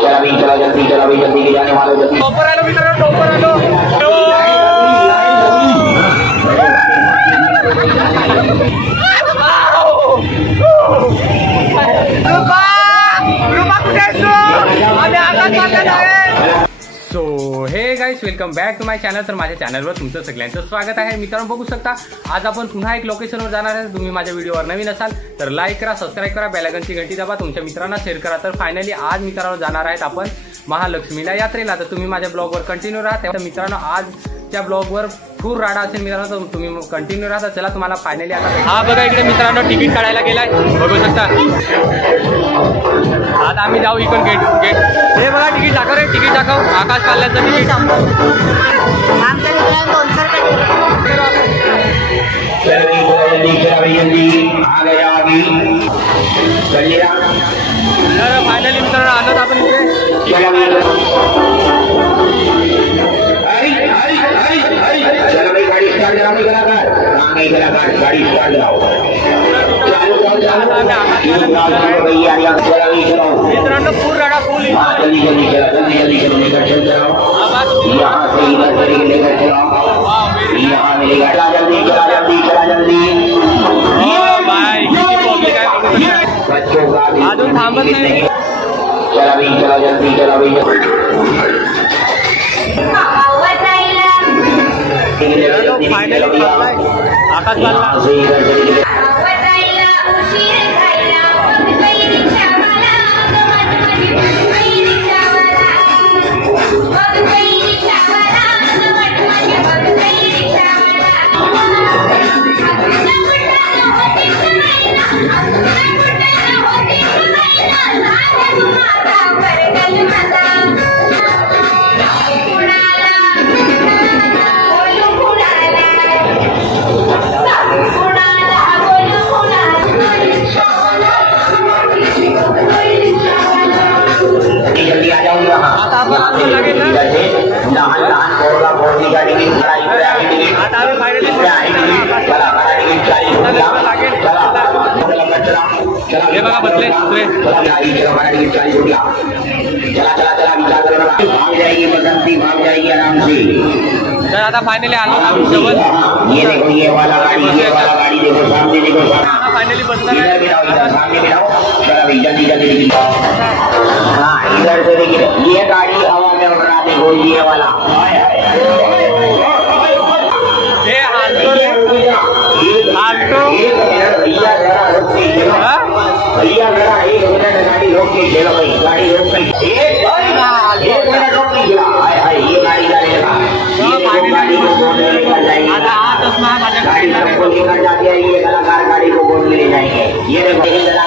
चला भी चला जल्दी के जाने वाले जल्दी टॉपर आलो मित्रों टॉपर आलो so hey guys welcome back to my channel. तर माझ्या चॅनलवर तुमचं सगळ्यांचं स्वागत आहे। मित्रांनो बघू शकता आज आपण पुन्हा एक लोकेशनवर जाणार आहे। तुम्ही माझ्या व्हिडिओवर नवीन असाल तर लाईक करा, सबस्क्राइब करा, बेल आयकॉनची घंटी दाबा, तुमच्या मित्रांना शेअर करा। तर फायनली आज मित्रांनो जाणार आहेत आपण महालक्ष्मीला यात्रेला। तर तुम्ही माझ्या ब्लॉगवर कंटिन्यू राहा। तर मित्रांनो आजच्या ब्लॉगवर फुल राडा असेल मित्रांनो, तर तुम्ही कंटिन्यू राहा। चला तुम्हाला फायनली आता हा बघा इकडे मित्रांनो तिकीट काढायला गेलाय बघू शकता। आता आम्ही जाऊ इकडून गेट हे बघा तिकीट दाखव रे, तिकीट दाखव आकाश पाल्याचं तिकीट तर फायनली मित्रांनो आलो आपण इथे। मित्रांनो फुल राडा फुल अजून थांबत नाही। चला जल्दी फायनली आकाश पाला हे बघा बसले दुसरे भाग जाएगी आराम से। तर आता फायनली आलो आम्ही जवळ। ये देखो ये वाला गाड़ी देखो सामने देखो फायनली बसणार आहे सामने में आओ। चला भाई जल्दी हाँ इधर से देखिए ये गाड़ी हवा में उड़ रहा देखो ये वाला भैया मेरा 1 मिनट गाड़ी रोक के चलो भाई गाड़ी रोक के 1 मिनट रोक के चला ये गाड़ी जाएगा गाड़ी को बोलने लेकर जाएगी गाड़ी सबको लेकर जाती है। ये कलाकार गाड़ी को बोलने ले जाएंगे। ये देखो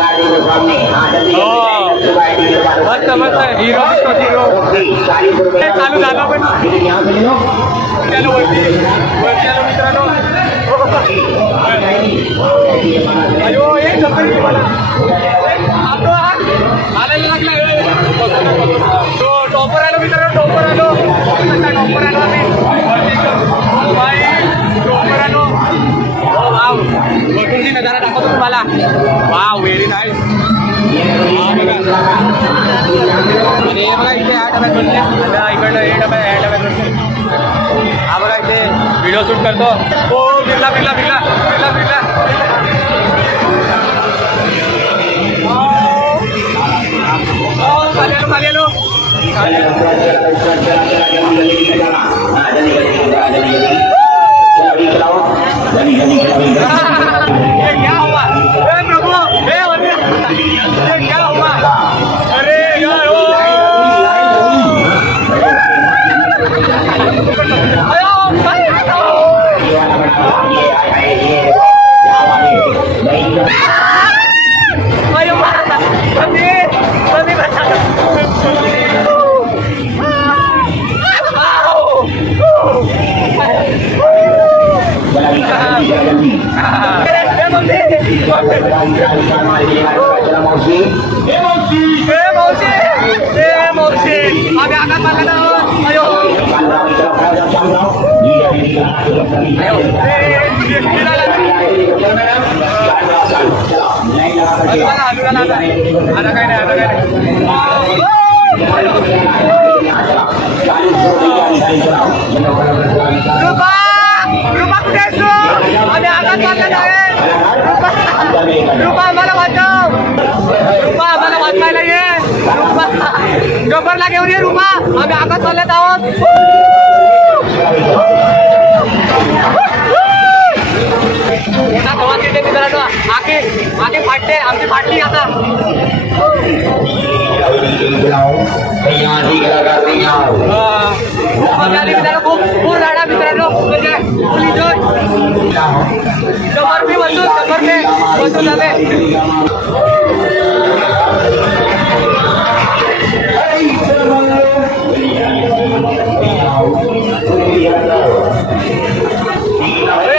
गाड़ी को सामने जल्दी मस्त हीरो 40 रुपये चालू झालं पण यहाँ से ले लो चलो चलो मित्रांनो अयो एक सफरी मला आलो आलाय लागला तो टॉपर आलो मित्रांनो टॉपर आलो आम्ही भाई टॉपर आलो वाव वरतूनची नजारा दाखवतो तुम्हाला। Wow very nice. आणि हे बघा इथे 8 डब्यात बसले इकडनं 8 डब्यात बसले। हा बघा इथे व्हिडिओ शूट करतो। हो बिरला खाली आलो क्या हुआ प्रभु क्या हुआ अरे यार आता काय नाही रुपा आम्हाला वाचव, रुपा आम्हाला वाचवायला ये, रुपा गब्बरला घेऊन ये रुपा, आम्ही आकाश चालत आहोत. मोठा प्रवास येते मित्रांनो, आगे फाटते, आमची फाटली आता. खूप राडा मित्रांनो, शंभर पे बसून झाले.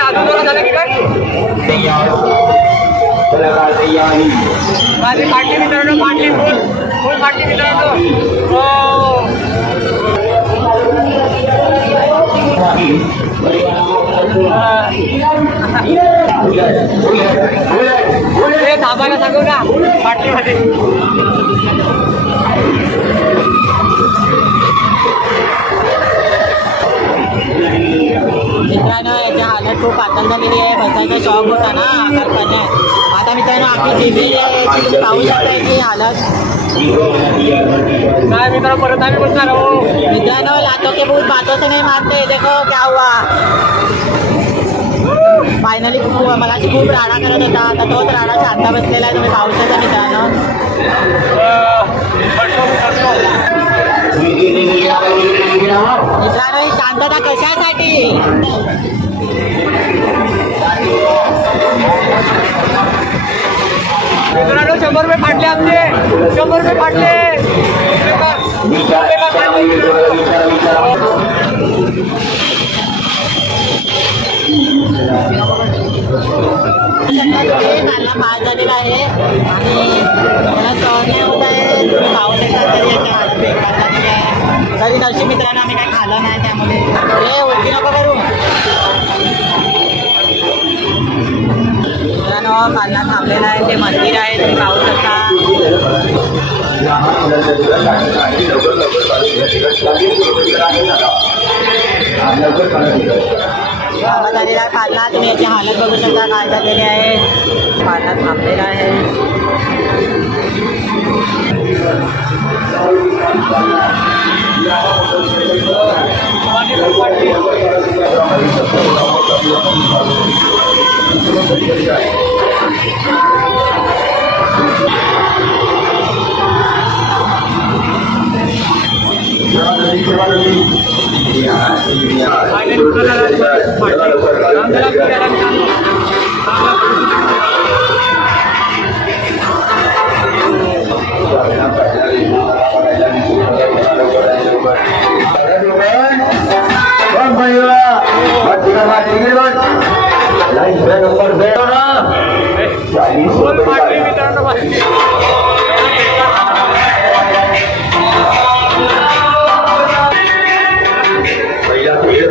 अजून झालं की काय माझी फाटली मित्रांनो, फाटली फुल फाटली मित्रांनो. थांबायला सांगू ना फाटलीमध्ये. मित्रांनो याची हालत खूप पातळ झालेली आहे. बसायचा शॉक होता ना आकार करण्यात. आता मित्रांनो आपली जिबी आहे, पाहू शकता याची हालत. काय मित्रांनो परत आम्ही बसणार हो. मित्रांनो लातो के बहुत बातों से नहीं मानते, देखो क्या हुआ. फायनली मला खूप राडा करत होता, आता तोच राडा शांत बसलेला आहे, तुम्ही पाहू शकता मित्रांनो. मित्रांनो ही शांतता कशासाठी. मित्रांनो 100 रुपये फाटले आमचे, 100 रुपये फाटले. मला पास झालेला आहे आणि मला सहन नाही होत आहे. तुम्ही पाहू शकता तरी याच्या हालत बेकार झालेली आहे. तरी नशीब मित्रांनो आम्ही काही खाल्लं नाही, त्यामुळे हे उलटी नको करू. मित्रांनो कालना थांबलेलं आहे, ते मंदिर आहे, तुम्ही पाहू शकता. कामा झालेला आहे कालना, तुम्ही याची हालत बघू शकता काय झालेली आहे. कालना थांबलेला आहे.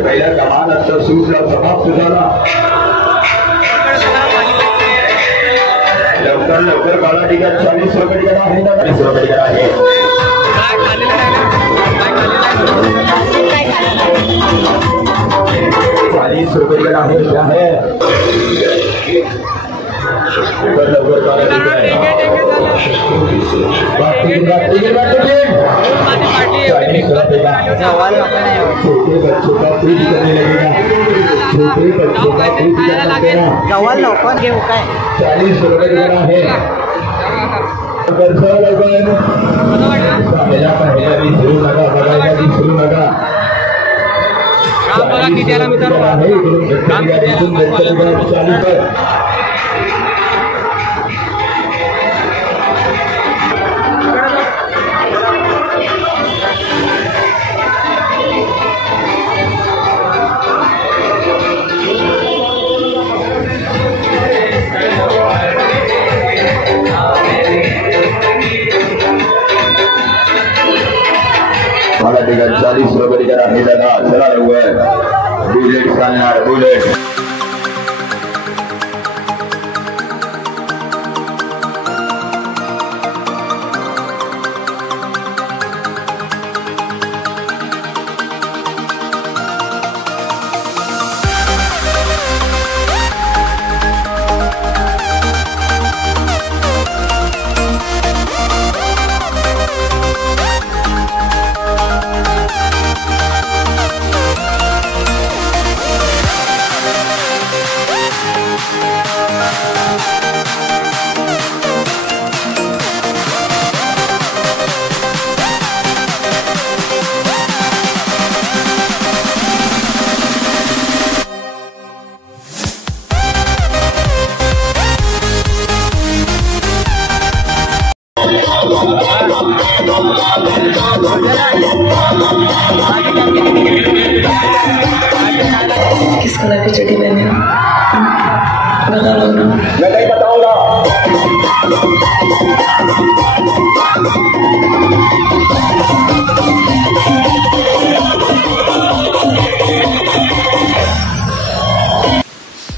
पहिला कमाल आता समाप्त झाला. लवकर काळा टिका 40 रुपये आहे, 40 रुपये आहे. 40 रुपये आहे. लवकर काळा जवळ नको नाही. जवळ नको घेऊ काय. 40 रुपये आहे. विसरू नका, बघायला विसरू नका. काम बघा किती आला मित्रांनो. मला ठिकाण 40 रुपये करा. हे दादा चला लवकर. बुलेट चालणार, बुलेट. किस कलर की चड्डी पहने हो? बता दो ना। मैं नहीं बताऊंगा।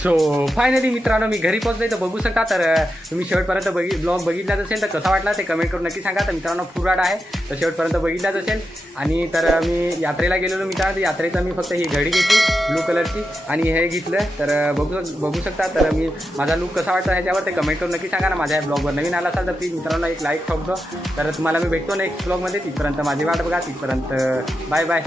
सो फायनली मित्रांनो मी घरी पोहोचलोय तर बघू शकता. तर तुम्ही शेवटपर्यंत ब्लॉग बघितलाच असेल तर कसा वाटला ते कमेंट करून नक्की सांगा. तर मित्रांनो फुराड आहे तर शेवटपर्यंत बघितलाच असेल. आणि तर मी यात्रेला गेलेलो मित्रांनो. यात्रेचा मी फक्त ही घडी घेतली ब्लू कलरची आणि हे घेतलं. तर बघू शकता. तर मी माझा लुक कसा वाटला ह्याच्यावर ते कमेंट करून नक्की सांगा ना. माझ्या ब्लॉगवर नवीन आला असाल तर प्लीज मित्रांनो एक लाईक ठोकतो. तर तुम्हाला मी भेटतो नेक्स्ट ब्लॉगमध्ये. तिथपर्यंत माझी वाट बघा. तिथपर्यंत बाय बाय.